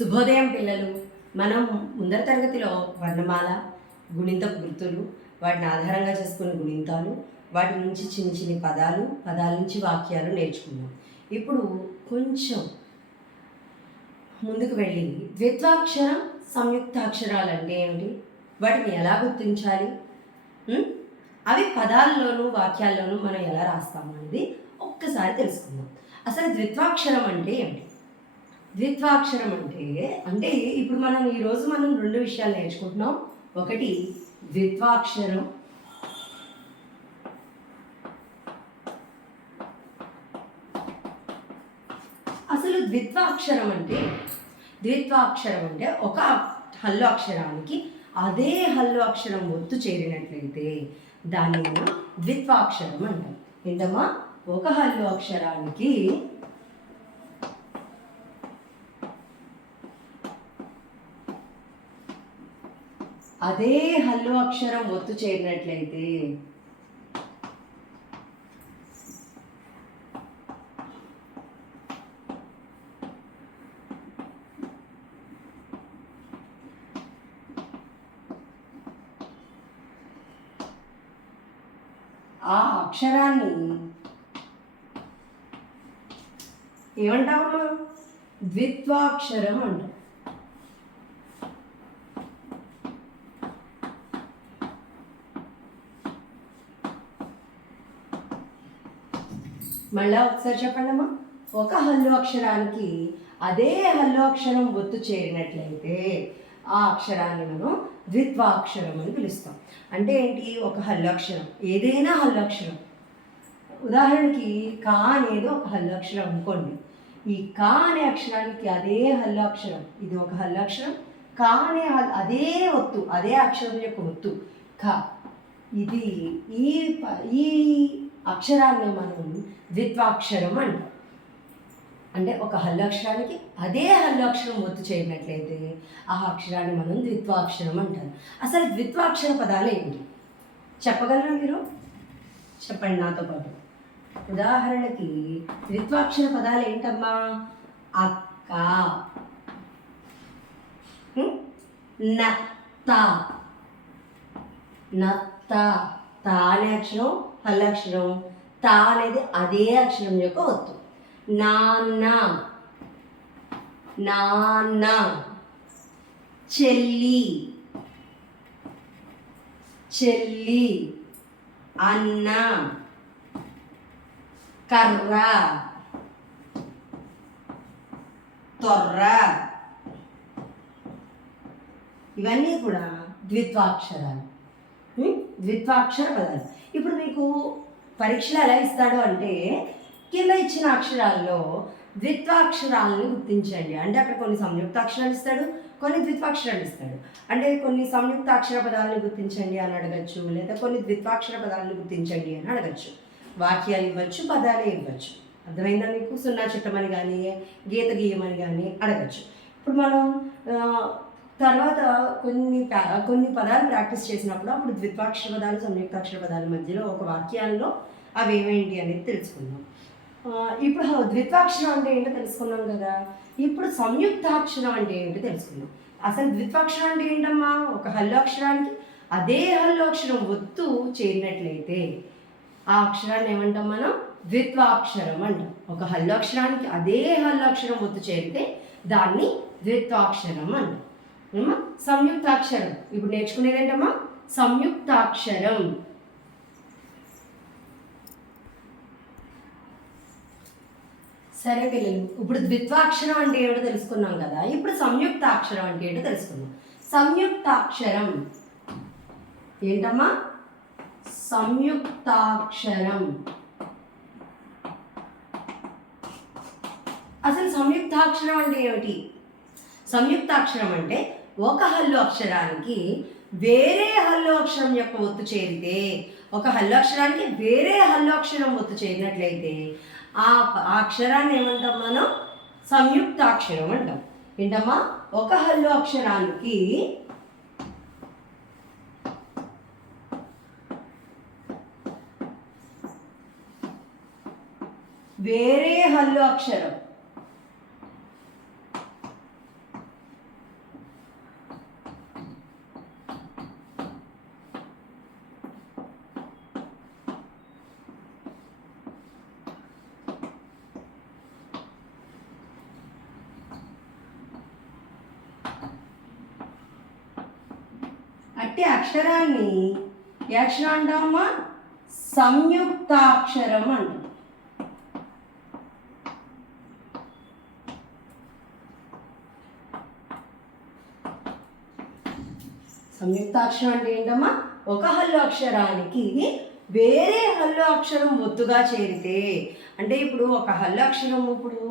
శుభోదయం పిల్లలు. మనం ముందర తరగతిలో వర్ణమాల, గుణింతపు గుర్తులు, వాటిని ఆధారంగా చేసుకున్న గుణింతాలు, వాటి నుంచి చిన్న చిన్న పదాలు, పదాల నుంచి వాక్యాలు నేర్చుకున్నాం. ఇప్పుడు కొంచెం ముందుకు వెళ్ళి ద్విత్వాక్షరం, సంయుక్తాక్షరాలు అంటే ఏమిటి, వాటిని ఎలా గుర్తించాలి, అవి పదాల్లోనూ వాక్యాల్లోనూ మనం ఎలా రాస్తాము అనేది ఒక్కసారి తెలుసుకుందాం. అసలు ద్విత్వాక్షరం అంటే ఏమిటి? ద్విత్వాక్షరం అంటే ఇప్పుడు ఈరోజు మనం రెండు విషయాలు నేర్చుకుంటున్నాం. ఒకటి ద్విత్వాక్షరం, అసలు ద్విత్వాక్షరం అంటే ఒక హల్లు అక్షరానికి అదే హల్లు అక్షరం ఒత్తు చేరినట్లయితే దాన్ని మనం ద్విత్వాక్షరం అంటాం. ఏంటమ్మా? ఒక హల్లు అక్షరానికి అదే హల్లు అక్షరం ఒత్తు చేరినట్లయితే ఆ అక్షరాన్ని ఏమంటామమ్మా? ద్విత్వాక్షరం అంటాం. మళ్ళా ఒకసారి చెప్పండమ్మా. ఒక హల్లు అక్షరానికి అదే హల్లు అక్షరం ఒత్తు చేరినట్లయితే ఆ అక్షరాన్ని మనం ద్విత్వాక్షరం అని పిలుస్తాం. అంటే ఏంటి? ఒక హల్లు అక్షరం, ఏదైనా హల్లు అక్షరం, ఉదాహరణకి కా అనేది ఒక హల్లు అక్షరం అనుకోండి. ఈ కా అనే అక్షరానికి అదే హల్లు అక్షరం, ఇది ఒక హల్లు అక్షరం, కా అనే అదే ఒత్తు, అదే అక్షరం యొక్క ఒత్తు క, ఇది ఈ అక్షరాన్ని మనం ద్విత్వాక్షరం అంటాం. అంటే ఒక హల్లు అక్షరానికి అదే హల్లు అక్షరం ఒత్తు చేరినట్లయితే ఆ అక్షరాన్ని మనం ద్విత్వాక్షరం అంటారు. అసలు ద్విత్వాక్షర పదాలు ఏంటి చెప్పగలరా మీరు? చెప్పండి నాతో పాటు. ఉదాహరణకి ద్విత్వాక్షర పదాలు ఏంటమ్మా? అక్క, నత్త, నత్త, తా అనే అక్షరం హల్లు అక్షరం, తా అనేది అదే అక్షరం యొక్క ఒత్తు. నాన్న, నాన్న, చెల్లి, చెల్లి, అన్న, కర్ర, తొర్ర, ఇవన్నీ కూడా ద్విత్వాక్షరాలు, ద్విత్వాక్షర పదాలు. ఇప్పుడు మీకు పరీక్షలు ఎలా ఇస్తాడు అంటే, కింద ఇచ్చిన అక్షరాల్లో ద్విత్వాక్షరాలను గుర్తించండి అంటే అక్కడ కొన్ని సంయుక్తాక్షరాలు ఇస్తాడు, కొన్ని ద్విత్వాక్షరాలు ఇస్తాడు. అంటే కొన్ని సంయుక్తాక్షర పదాలను గుర్తించండి అని అడగచ్చు, లేదా కొన్ని ద్విత్వాక్షర పదాలను గుర్తించండి అని అడగచ్చు. వాక్యాలు ఇవ్వచ్చు, పదాలే ఇవ్వచ్చు. అర్థమైందా మీకు? సున్నా చుట్టమని కానీ, గీత గీయమని కానీ అడగచ్చు. ఇప్పుడు మనం తర్వాత కొన్ని పదాలు ప్రాక్టీస్ చేసినప్పుడు అప్పుడు ద్విత్వాక్షర పదాలు, సంయుక్తాక్షర పదాల మధ్యలో ఒక వాక్యాల్లో అవి ఏమేంటి అనేది తెలుసుకుందాం. ఇప్పుడు ద్విత్వాక్షరం అంటే ఏంటో తెలుసుకున్నాం కదా. ఇప్పుడు సంయుక్తాక్షరం అంటే ఏంటో తెలుసుకుందాం. అసలు ద్విత్వాక్షరం అంటే ఏంటమ్మా? ఒక హల్లు అక్షరానికి అదే హల్లు అక్షరం ఒత్తు చేరినట్లయితే ఆ అక్షరాన్ని ఏమంటాం మనం? ద్విత్వాక్షరం అంటాం. ఒక హల్లు అక్షరానికి అదే హల్లు అక్షరం ఒత్తు చేరితే దాన్ని ద్విత్వాక్షరం అంటాం. సంయుక్తాక్షరం ఇప్పుడు నేర్చుకునేది ఏంటమ్మా? సంయుక్తాక్షరం. సరే పిల్లలు, ఇప్పుడు ద్విత్వాక్షరం అంటే ఏమిటో తెలుసుకున్నాం కదా. ఇప్పుడు సంయుక్తాక్షరం అంటే ఏంటో తెలుసుకుందాం. సంయుక్తాక్షరం ఏంటమ్మా? సంయుక్తాక్షరం. అసలు సంయుక్తాక్షరం అంటే ఏమిటి? సంయుక్తాక్షరం అంటే ఒక హల్లు అక్షరానికి వేరే హల్లు అక్షరం యొక్క ఒత్తు చేరితే, ఒక హల్లు అక్షరానికి వేరే హల్లు అక్షరం ఒత్తు చేరినట్లయితే ఆ అక్షరాన్ని ఏమంటాం మనం? సంయుక్తాక్షరం అంటాం. ఏంటమ్మా? ఒక హల్లు అక్షరానికి వేరే హల్లు అక్షరం అట్టి అక్షరాన్ని ఏ అక్షరం అంటామమ్మా? సంయుక్తాక్షరం అంటాం. సంయుక్తాక్షరం అంటే ఏంటమ్మా? ఒక హల్లు అక్షరానికి వేరే హల్లు అక్షరం ఒత్తుగా చేరితే, అంటే ఇప్పుడు ఒక హల్లు అక్షరం, ఇప్పుడు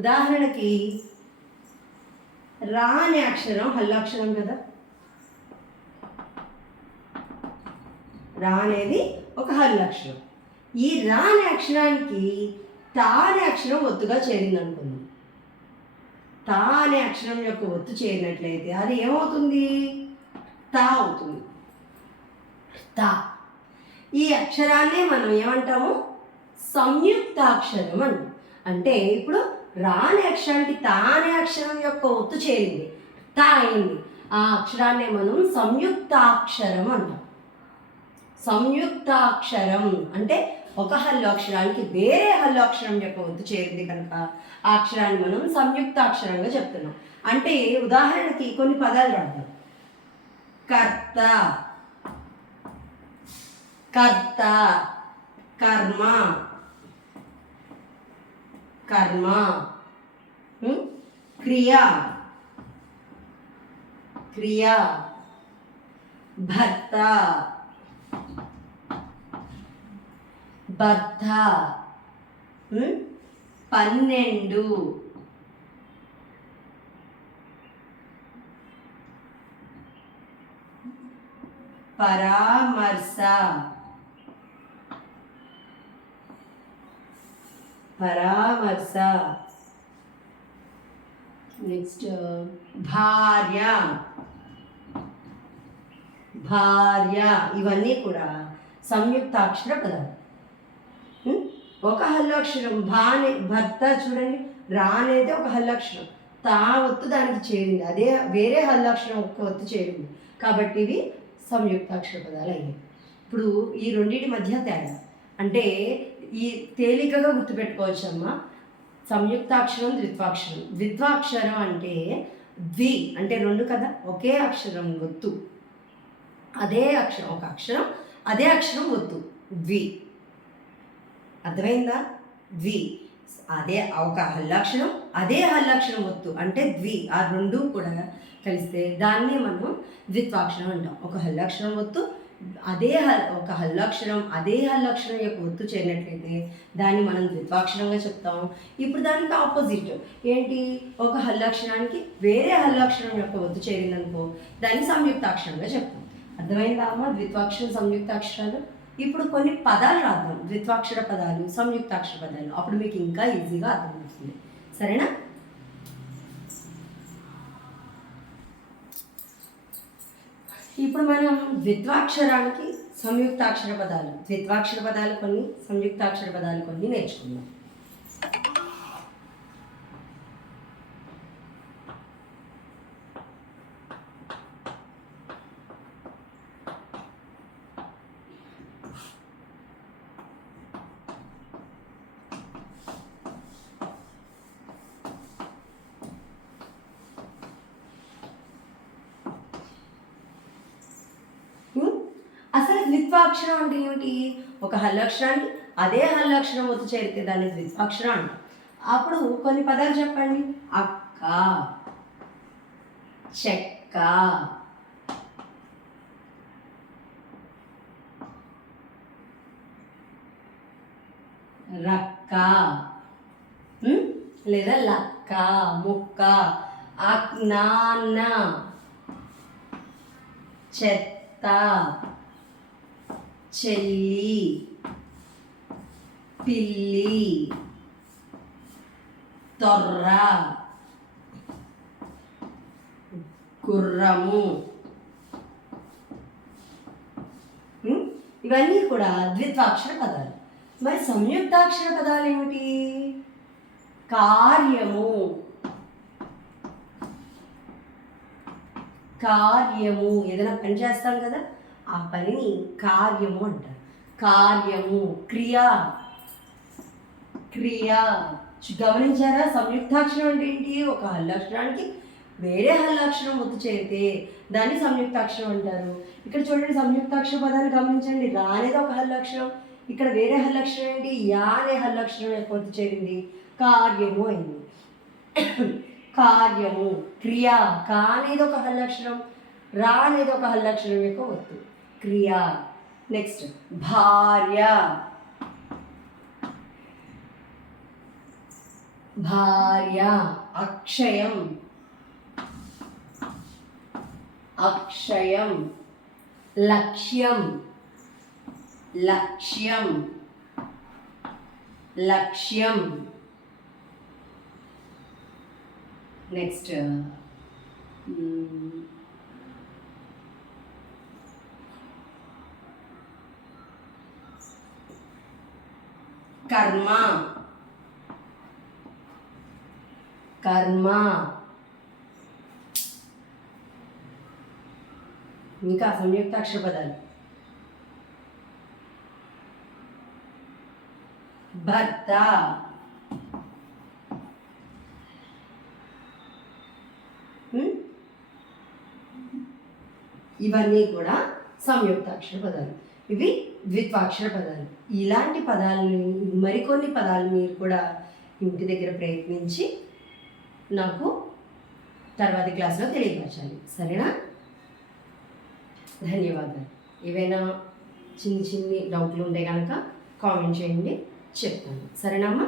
ఉదాహరణకి రా అనే అక్షరం హల్లు అక్షరం కదా. రా అనేది ఒక హల్లు అక్షరం. ఈ రా అనే అక్షరానికి తా అనే అక్షరం ఒత్తుగా చేరింది అనుకుందాం. తా అనే అక్షరం యొక్క ఒత్తు చేరినట్లయితే అది ఏమవుతుంది? తా అవుతుంది. తా. ఈ అక్షరాన్ని మనం ఏమంటాము? సంయుక్తాక్షరం అంటాం. అంటే ఇప్పుడు రా అనే అక్షరానికి తా అనే అక్షరం యొక్క ఒత్తు చేరింది, తా అయింది. ఆ అక్షరాన్ని మనం సంయుక్తాక్షరం అంటాం. సంయుక్తాక్షరం అంటే ఒక హల్లు అక్షరానికి వేరే హల్లు అక్షరం యొక్క ఒత్తు చేరింది కనుక ఆ అక్షరాన్ని మనం సంయుక్తాక్షరంగా చెప్తున్నాం. అంటే ఉదాహరణకి కొన్ని పదాలు రాద్దాం. కర్త, కర్త, కర్మ, కర్మ, క్రియ, క్రియ, భర్త, భర్త, 12, పరామర్శ, పరామర్శ, నెక్స్ట్ భార్య, భార్య. ఇవన్నీ కూడా సంయుక్తాక్షర పదాలు. ఒక హల్లాక్షరం భానే భర్త చూడండి, రా అనేది ఒక హల్లాక్షరం, తా ఒత్తు దానికి చేరింది, అదే వేరే హల్లాక్షరం ఒక్క ఒత్తు చేరింది కాబట్టి ఇవి సంయుక్తాక్షర పదాలు అయ్యాయి. ఇప్పుడు ఈ రెండింటి మధ్య తేడా అంటే ఈ తేలికగా గుర్తుపెట్టుకోవచ్చమ్మా. సంయుక్తాక్షరం, ద్విత్వాక్షరం. ద్విత్వాక్షరం అంటే ద్వి అంటే రెండు కదా, ఒకే అక్షరం ఒత్తు, అదే అక్షరం, ఒక అక్షరం అదే అక్షరం ఒత్తు, ద్వి. అర్థమైందా? ద్వి. అదే ఒక హల్లాక్షరం అదే హల్లాక్షరం ఒత్తు అంటే ద్వి. ఆ రెండు కూడా కలిస్తే దాన్ని మనం ద్విత్వాక్షరం అంటాం. ఒక హల్లాక్షరం ఒత్తు అదే ఒక హల్లాక్షరం అదే హల్లాక్షరం యొక్క ఒత్తు చేరినట్లయితే దాన్ని మనం ద్విత్వాక్షరంగా చెప్తాం. ఇప్పుడు దానికి ఆపోజిట్ ఏంటి? ఒక హల్లాక్షరానికి వేరే హల్లాక్షరం యొక్క ఒత్తు చేరిందనుకో దాన్ని సంయుక్తాక్షరంగా చెప్తాం. అర్థమైందా అమ్మ? ద్విత్వాక్షరం, సంయుక్తాక్షరాలు. ఇప్పుడు కొన్ని పదాలు రాద్దాం, ద్విత్వాక్షర పదాలు, సంయుక్తాక్షర పదాలు. అప్పుడు మీకు ఇంకా ఈజీగా అర్థమవుతుంది. సరేనా? ఇప్పుడు మనం ద్విత్వాక్షరానికి సంయుక్తాక్షర పదాలు, ద్విత్వాక్షర పదాలు కొన్ని, సంయుక్తాక్షర పదాలు కొన్ని నేర్చుకుందాం. అసలు ద్విత్వాక్షరం అంటే ఏమిటి? ఒక హల్లక్షరానికి అదే హల్లక్షరం ఒత్తు చేరితే దాన్ని ద్విత్వాక్షరం అంటాం. అప్పుడు కొన్ని పదాలు చెప్పండి. అక్క, చెక్క, రక్క లేదా లక్క, ముక్క, నాన్న, చెత్త, చెల్లి, పిల్లి, తొర్ర, గుర్రము. ఇవన్నీ కూడా ద్విత్వాక్షర పదాలు. మరి సంయుక్తాక్షర పదాలు ఏమిటి? కార్యము, కార్యము. ఏదైనా పని చేస్తాం కదా, ఆ పనిని కార్యము అంటారు. కార్యము. క్రియ, క్రియ. గమనించారా? సంయుక్తాక్షరం అంటే ఏంటి? ఒక హల్లక్షరానికి వేరే హల్లాక్షరం ఒత్తు చేరితే దాన్ని సంయుక్తాక్షరం అంటారు. ఇక్కడ చూడండి సంయుక్తాక్షర పదాన్ని గమనించండి. రా అనేది ఒక హల్లాక్షరం, ఇక్కడ వేరే హల్లాక్షరం ఏంటి, యా అనే హల్లాక్షరం యొక్క ఒత్తు చేరింది, కార్యము అయింది. కార్యము, క్రియ, కా అనేది ఒక హల్లాక్షరం, రా అనేది ఒక హల్లాక్షరం యొక్క ఒత్తు, క్రియ. నెక్స్ట్ భార్య, భార్య, అక్షయం, అక్షయం, లక్ష్యం, లక్ష్యం, లక్ష్యం. నెక్స్ట్ కర్మ, కర్మ. ఇంకా సంయుక్తాక్షర పదాలు భర్త, ఇవన్నీ కూడా సంయుక్తాక్షర పదాలు, ఇవి ద్విత్వాక్షర పదాలు. ఇలాంటి పదాలని మరికొన్ని పదాలు మీరు కూడా ఇంటి దగ్గర ప్రయత్నించి నాకు తర్వాతి క్లాస్లో తెలియపరచాలి. సరేనా? ధన్యవాదాలు. ఏవైనా చిన్ని చిన్ని డౌట్లు ఉంటే కనుక కామెంట్ చేయండి, చెప్తాను. సరేనా అమ్మా?